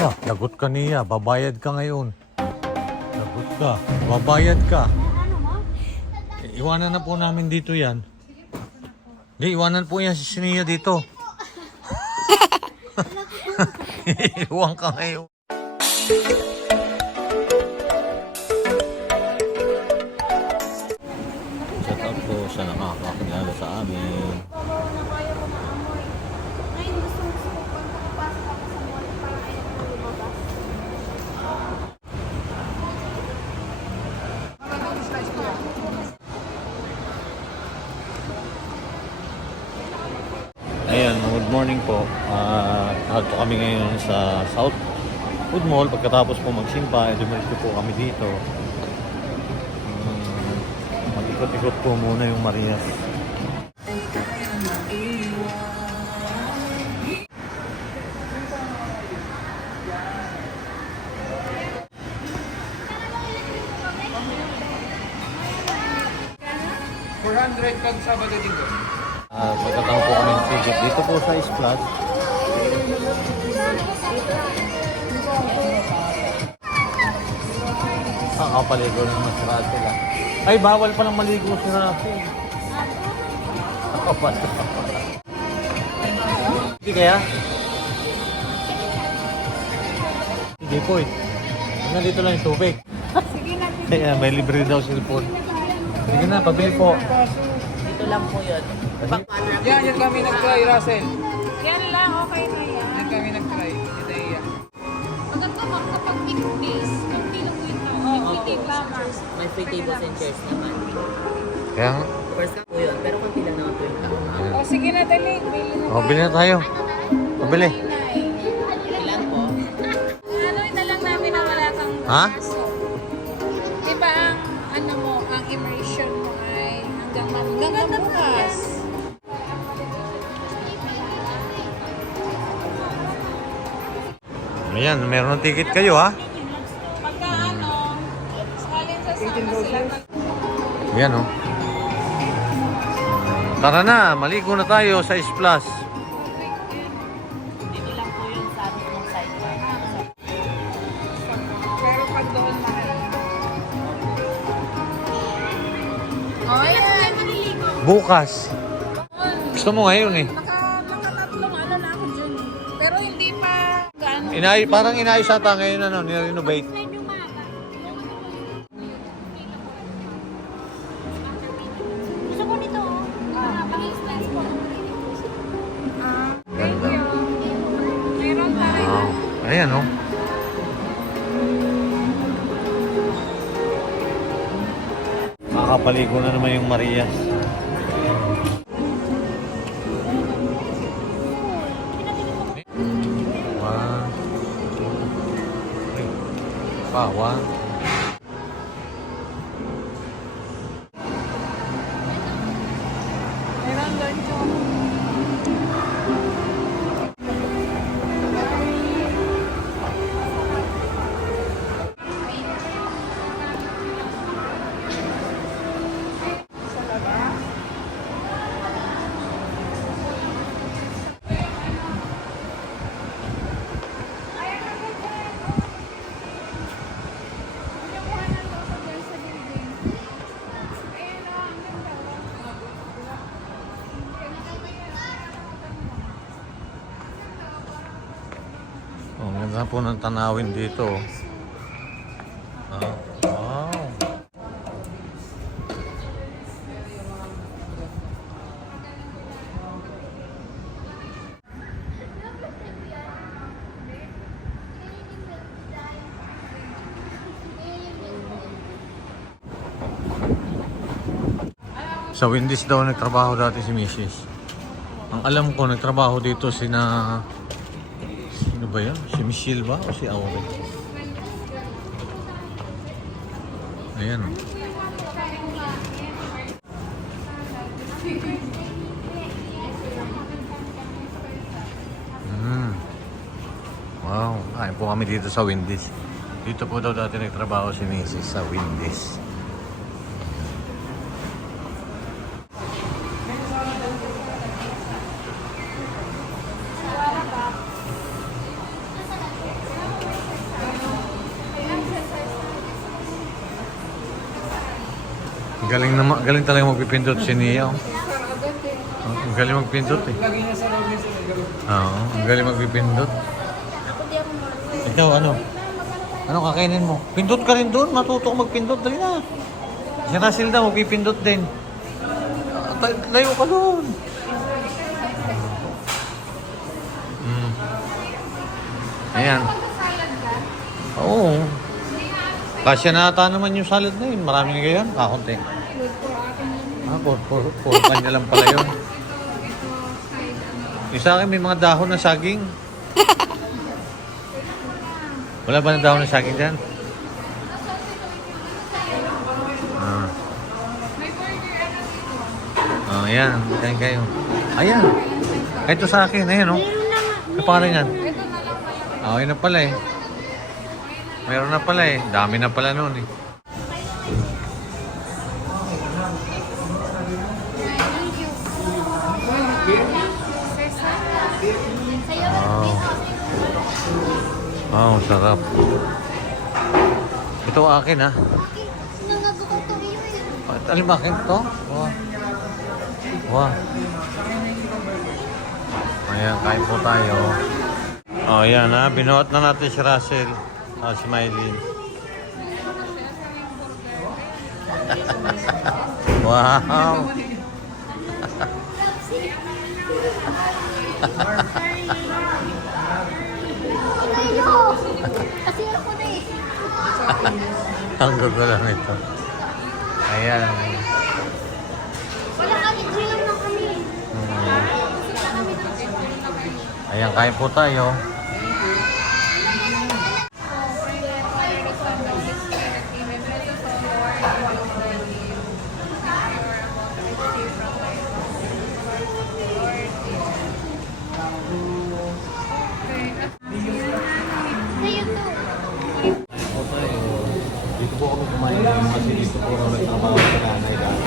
Ah, lagot ka niya. Babayad ka ngayon. Lagot ka. Babayad ka. Iwanan na po namin dito yan. Di, iwanan po yan si Nia dito. Iwan ka ngayon. Shout out po sa nakakakilala sa amin. Ayan, good morning po. Nandito kami ngayon sa South Food Mall. Pagkatapos po magsimpa, dumiretso po kami dito. Mag-ikot-ikot po muna yung Marias. $400 pag Sabado dito. Magkatang po kami ng ticket. Dito po sa Splash. Kapaligo ng masarap sila. Ay, bawal palang maligo si Rafi. Kapal. Hindi kaya? Hindi po eh. Nandito lang yung tubig. Sige na. Kaya may libre daw cellphone. Sige na, pabili po. Dito lang po yun. Yan kami nag-try, Russell. Yan lang, okay na yan. Yan kami nag-try. Hindi na iya. Maganda ma'am kapag weekdays, kunti lang po ito. May free tables. May free tables and chairs naman. Kaya nga. First ka po yun, pero konti lang naman po yung tao. O sige na, dali. Bili na. O, bili na tayo. Pabili. Ilan po? Ano na lang namin na wala kang Ha? kaso. Diba ang ano mo, ang immersion mo ay hanggang bukas. Ayan, meron ng ticket kayo ha. Pagka ano, salin sa sama sila. Ayan o. Tara na, maligo na tayo sa Splash. Dito lang po yung sa amin ng side bar. Pero pag doon mahal. Oh, yan tayo maliligo. Bukas. Gusto mo ngayon eh. Nakatatlong ano na ako dyan. Pero hindi pa gaano. Parang inayos ata ngayon ano, nirenovate. Medyo maaga. Gusto ko nito. Pang-expense ko. Thank you. Meron tayo. Wow. Ayan o. Makakapaligo na naman yung Marias. One, two, three. One. Meron doon yung Oh, ganda po ng tanawin dito. Ah, wow. Sa Wendy's daw nagtrabaho dati si Mrs. Ang alam ko nagtrabaho dito sina... Sino ba yan? Si Michelle ba o si Aure? Ayan o. Wow, kain po kami dito sa Wendy's. Dito po daw dati nagtrabaho si Mrs. sa Wendy's. Galing talaga magpipindot si Nia. Oh. Ang galing magpindot eh. Lagi niya sa loob niya sa garo. Oo, ang galing magpipindot. Ikaw ano? Anong kakainin mo? Pindot ka rin doon, matuto ka magpindot. Dali na. Si Russell daw, magpipindot din. Layo ka doon. Ayan. Oo. Kasya na ata naman yung salad na yun. Marami na ganyan. Kakunti. Puro kanya lang pala yun. Yung sa akin may mga dahon ng saging. Wala ba ng dahon ng saging dyan? Ayan. Ayan kayo. Ayan. Ito sa akin. Ayan, oh. Ano pangalan yan? Ayun na pala eh. Meron na pala eh. Dami na pala noon eh. Wow, sarap. Ito akin ha. Alin ba akin ito? Wow. Wow. Ayan, kain po tayo. Oh, yan ha. Binuhat na natin si Russell. Si Mylene. Wow. Kasi ako na eh. Ang gusto lang ito. Ayan. Wala kami, chill lang kami. Ayan, kain po tayo. Sa'yo to. Dito po kami kumain kasi dito po kami nagtrabaho sa nanay dati.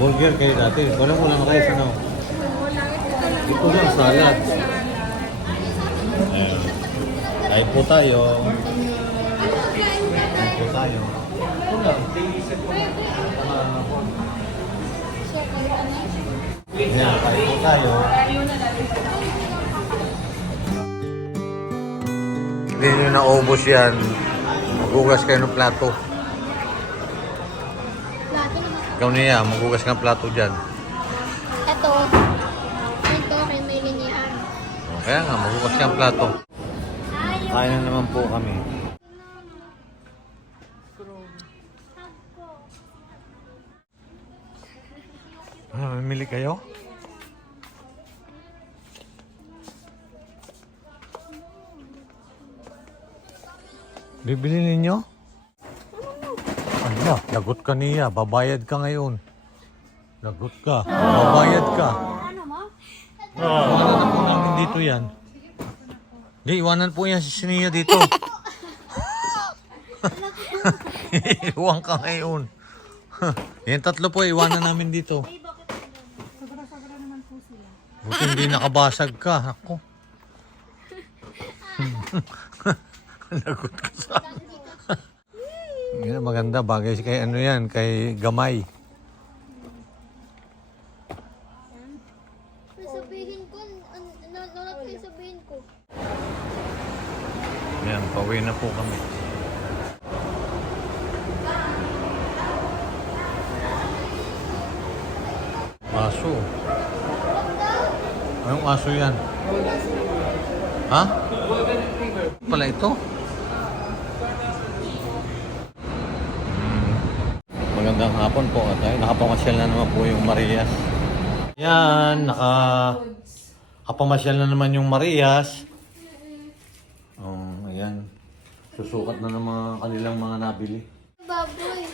Burger kayo dati. Walang kayo sa ano. Ito lang, salad. Ayan. Kain po tayo. Kain po tayo. Ito lang. Ayan, kain po tayo. Hindi nyo naubos yan. Maghugas kayo ng plato. Plato naman. Ikaw niya, maghugas ka ng plato dyan. Ito. Ito, kay may linyahan. Kaya nga, maghugas ka ng plato. Kain na naman po kami. Mamimili kayo? Bibili ninyo? Ano? Lagot ka niya. Babayad ka ngayon. Lagot ka. Babayad ka. Ano mo? Iwanan na po namin dito yan. Hindi, iwanan po yan si Sinia dito. Iwan ka ngayon. Yan tatlo po, iwanan namin dito. Sobra-sobra naman po sila. Buti hindi nakabasag ka. Ako. Lagot ka sa yan, maganda. Bagay kay ano yan, kay Gamay. Sabihin ko, nalat kayo sabihin ko. Yan, pauwi na po kami. Aso. Anong aso yan? Ha? Pala ito? Magandang hapon po at nakapamasyal na naman po yung Marias. Yan, nakapamasyal na naman yung Marias. Oh, ayan. Susukat na ng mga kanilang mga nabili. Baboy.